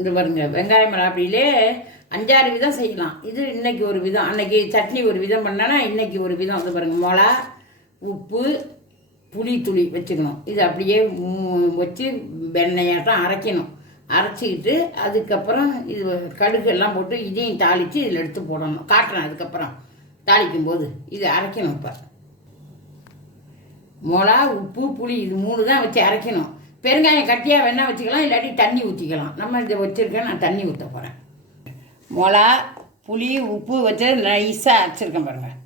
இது பாருங்க வெங்காய மிளகாப்பிலே அஞ்சாறு விதம் செய்யலாம். இது இன்னைக்கு ஒரு விதம். அன்னைக்கு சட்னி ஒரு விதம் பண்ணனா இன்னைக்கு ஒரு விதம். வந்து பாருங்க மிளகா உப்பு புளி துளி வச்சுக்கணும். இது அப்படியே வச்சு வெண்ணையாட்டம் அரைக்கணும். அரைச்சிக்கிட்டு அதுக்கப்புறம் இது கடுகு எல்லாம் போட்டு இதையும் தாளித்து இதில் எடுத்து போடணும். காட்டுறேன் அதுக்கப்புறம். தாளிக்கும் போது இது அரைக்கணும் இப்போ. மிளகா உப்பு புளி இது மூணு தான் வச்சு அரைக்கணும். பெருங்காயம் கட்டியாக வேணால் வச்சுக்கலாம் இல்லாட்டி தண்ணி ஊற்றிக்கலாம் நம்ம இதை வச்சுருக்கேன் நான் தண்ணி ஊற்ற போகிறேன் மொளா புளி உப்பு வச்சு நைஸாக அரைச்சிருக்கேன் பாருங்கள்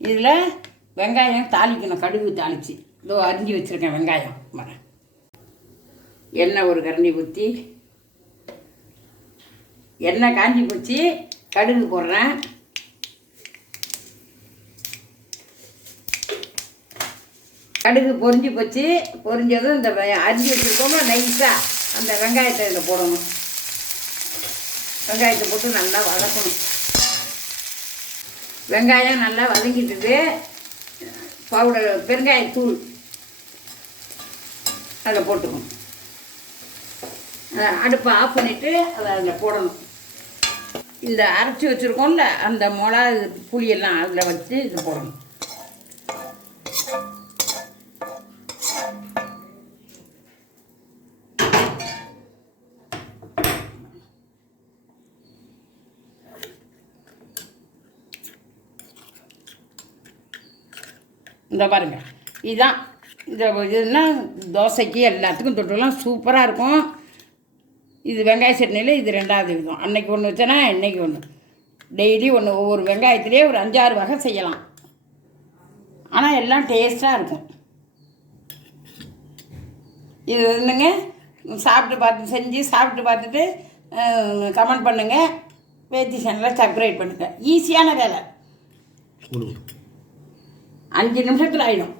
இதில் வெங்காயம் தாளிக்கணும் கடுகு தாளித்து இதோ அரிஞ்சு வச்சுருக்கேன் வெங்காயம் வரேன் எண்ணெய் ஒரு கரண்டி ஊற்றி எண்ணெய் காஞ்சி போச்சு கடுகு போடுறேன். கடுகு பொறிஞ்சு போச்சு. பொறிஞ்சதும் இந்த அரிஞ்சு வச்சுருக்கோமோ நைஸாக அந்த வெங்காயத்தை இதில் போடணும். வெங்காயத்தை போட்டு நல்லா வதக்கணும். வெங்காயம் நல்லா வதங்கிட்டுது பவுடர் பெருங்காயத்தூள் அதில் போட்டுக்கணும். அடுப்பை ஆஃப் பண்ணிவிட்டு அதை அதில் போடணும். இந்த அரைச்சி வச்சுருக்கோம்ல அந்த மிளகா புளியெல்லாம் அதில் வச்சு இது போடணும். இந்த பாருங்கள் இதுதான் இந்த இதுனா தோசைக்கு எல்லாத்துக்கும் தொட்டுலாம் சூப்பராக இருக்கும். இது வெங்காய சட்னியில் இது ரெண்டாவது விதம். அன்னைக்கு ஒன்று வச்சேன்னா இன்றைக்கி ஒன்று டெய்லி ஒன்று ஒவ்வொரு வெங்காயத்துலேயே ஒரு அஞ்சாறு வகை செய்யலாம். ஆனால் எல்லாம் டேஸ்ட்டாக இருக்கும். இது வந்துங்க சாப்பிட்டு பார்த்து செஞ்சு சாப்பிட்டு பார்த்துட்டு கமெண்ட் பண்ணுங்கள் வேத்தி சேனலை சப்ஸ்கிரைப் பண்ணுங்கள் ஈஸியான வேலை. அஞ்சு நிமிஷத்தில் ஆயிடும்